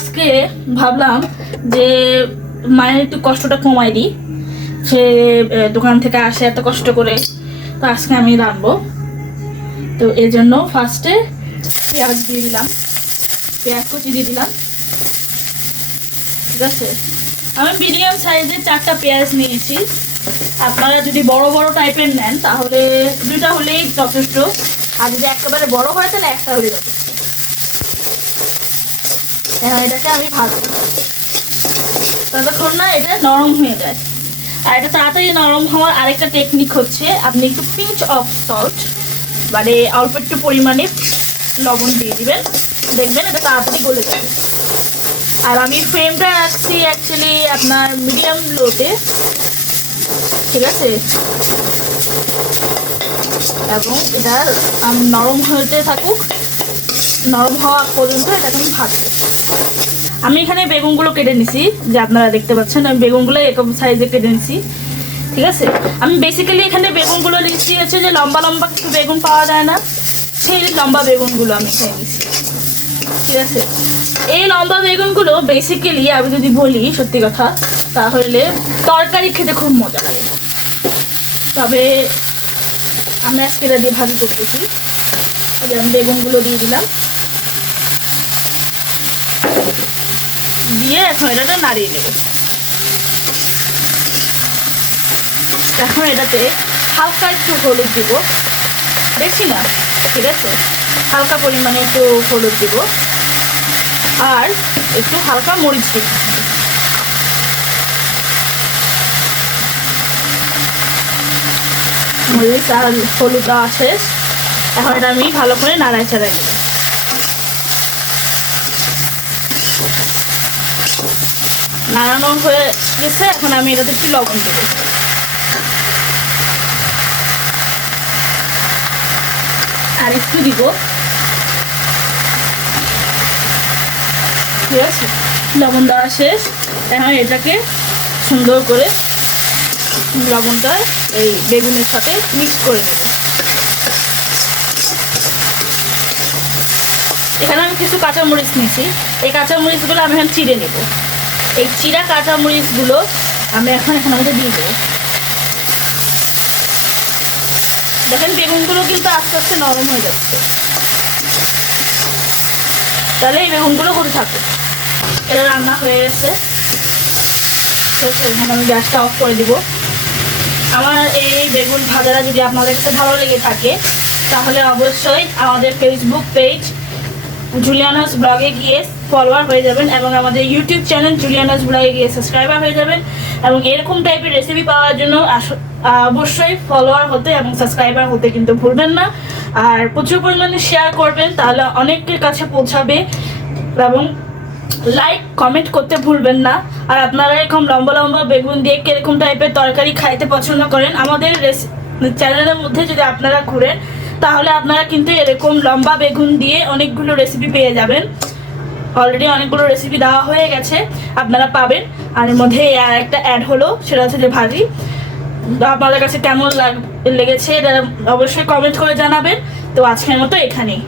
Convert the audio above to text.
আজকে ভাবলাম যে মায়ের একটু কষ্টটা কমাই দিই। সে দোকান থেকে আসে এত কষ্ট করে, তো আজকে আমি রাখবো। তো এই জন্য ফার্স্টে পেঁয়াজ দিয়ে দিলাম, পেঁয়াজ কুচি দিয়ে দিলাম। ঠিক আছে, আমি মিডিয়াম সাইজের 4টা পেঁয়াজ নিয়েছি। আপনারা যদি বড় বড় টাইপের নেন তাহলে 2টা হলেই যথেষ্ট, আর যদি একেবারে বড় হয় তাহলে 1টা হলেই যথেষ্ট। এটাকে আমি ভাজবো ততক্ষণ না এটা নরম হয়ে যায়। আর এটা তাড়াতাড়ি নরম হওয়ার আরেকটা টেকনিক হচ্ছে, আপনি একটু পিঞ্চ অফ সল্ট, মানে অল্প একটু পরিমাণে লবণ দিয়ে দিবেন, দেখবেন এটা তাড়াতাড়ি গলে যাবে। আর আমি ফ্লেমটা রাখছি অ্যাকচুয়ালি আপনার মিডিয়াম লোতে, ঠিক আছে। এবং এটা নরম হতে থাকুক, নরম হওয়া পর্যন্ত এটাকে আমি ভাজবো। আমি এখানে বেগুনগুলো কেটে নিছি, যে আপনারা দেখতে পাচ্ছেন আমি বেগুনগুলো এরকম সাইজে কেটে নিছি। ঠিক আছে, আমি বেসিক্যালি এখানে বেগুনগুলো নিচ্ছি হচ্ছে যে লম্বা লম্বা কিছু বেগুন পাওয়া যায় না, সেই লম্বা বেগুনগুলো আমি খেয়ে নিচ্ছি। ঠিক আছে, এই লম্বা বেগুনগুলো বেসিক্যালি আমি যদি বলি সত্যি কথা, তাহলে তরকারি খেতে খুব মজা লাগে। তবে আমি আজকে এটা দিয়ে ভাজি করতেছি। আমি বেগুনগুলো দিয়ে দিলাম, দিয়ে এখন এটাতে নাড়িয়ে নেব। এখন এটাতে হালকা একটু হলুদ দিব, বেশি না, ঠিক আছে, হালকা পরিমাণে একটু হলুদ দিব, আর একটু হালকা মরিচ দিব। মরিচ আর হলুদ দেওয়া শেষ, এখন এটা আমি ভালো করে নাড়াই চাড়াই দেবো। নাড়ানো হয়ে গেছে, এখন আমি এটাতে একটু লবণ দেবো। আর একটু দিব, ঠিক আছে, লবণ দেওয়া শেষ। এখন এটাকে সুন্দর করে লবণটা এই বেগুনের সাথে মিক্স করে নেব। এখানে আমি কিছু কাঁচামরিচ নিয়েছি, এই কাঁচামরিচগুলো আমি এখন চিড়ে নেব। এই চিরা কাঁচামরিচগুলো আমি এখন মধ্যে দিয়ে দেবো। দেখেন বেগুনগুলো কিন্তু আস্তে আস্তে নরম হয়ে যাচ্ছে, তাহলে এই বেগুনগুলো হতে থাকবে। এটা রান্না হয়ে গেছে, এখন আমি গ্যাসটা অফ করে দিব। আমার এই বেগুন ভাজাটা যদি আপনাদের কাছে ভালো লেগে থাকে তাহলে অবশ্যই আমাদের ফেসবুক পেজ জুলিয়ানাস ব্লগে গিয়ে ফলোয়ার হয়ে যাবেন, এবং আমাদের ইউটিউব চ্যানেল জুলিয়ানাস ব্লগে গিয়ে সাবস্ক্রাইবার হয়ে যাবেন। এবং এরকম টাইপের রেসিপি পাওয়ার জন্য অবশ্যই ফলোয়ার হতে এবং সাবস্ক্রাইবার হতে কিন্তু ভুলবেন না। আর প্রচুর পরিমাণে শেয়ার করবেন, তাহলে অনেকের কাছে পৌঁছাবে। এবং লাইক কমেন্ট করতে ভুলবেন না। আর আপনারা এরকম লম্বা লম্বা বেগুন দিয়ে কিরকম টাইপের তরকারি খাইতে পছন্দ করেন, আমাদের চ্যানেলের মধ্যে যদি আপনারা ঘুরেন তাহলে আপনারা কিন্তু এরকম লম্বা বেগুন দিয়ে অনেকগুলো রেসিপি পেয়ে যাবেন। অলরেডি অনেকগুলো রেসিপি দেওয়া হয়ে গেছে, আপনারা পাবেন। আর এর মধ্যে আর একটা অ্যাড হলো, সেটা হচ্ছে যে ভাজি। আপনাদের কাছে কেমন লেগেছে এটা অবশ্যই কমেন্ট করে জানাবেন। তো আজকের মতো এখানেই।